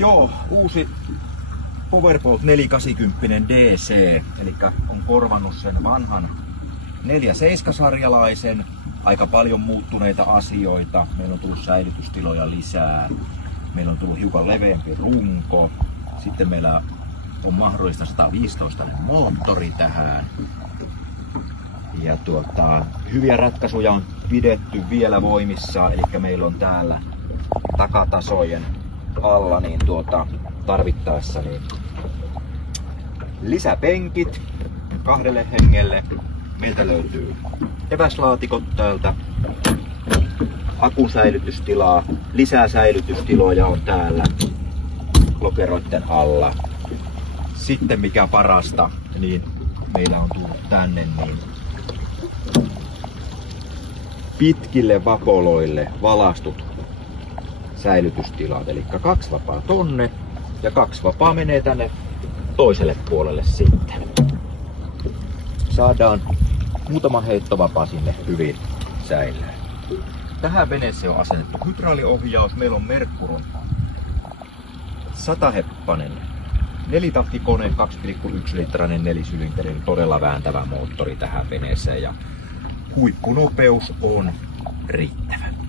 Joo, uusi Powerboat 480 DC, eli on korvannut sen vanhan 47-sarjalaisen. Aika paljon muuttuneita asioita. Meillä on tullut säilytystiloja lisää. Meillä on tullut hiukan leveämpi runko. Sitten meillä on mahdollista 115 moottori tähän. Ja hyviä ratkaisuja on pidetty vielä voimissaan, eli meillä on täällä takatasojen alla niin tarvittaessa niin lisäpenkit 2 hengelle. Meiltä löytyy eväslaatikot täältä, akun säilytystilaa, lisää säilytystiloja on täällä lokeroiden alla. Sitten mikä parasta, niin meillä on tullut tänne niin pitkille vapoloille valastut säilytystilat, eli 2 vapaa tonne ja 2 vapaa menee tänne toiselle puolelle sitten. Saadaan muutama heittovapaa sinne hyvin säilöön. Tähän veneeseen on asennettu hydraaliohjaus. Meillä on Mercuron 100-heppanen 4-tahtikone, 2,1 litrainen 4-sylinterinen, todella vääntävä moottori tähän veneeseen ja huippunopeus on riittävä.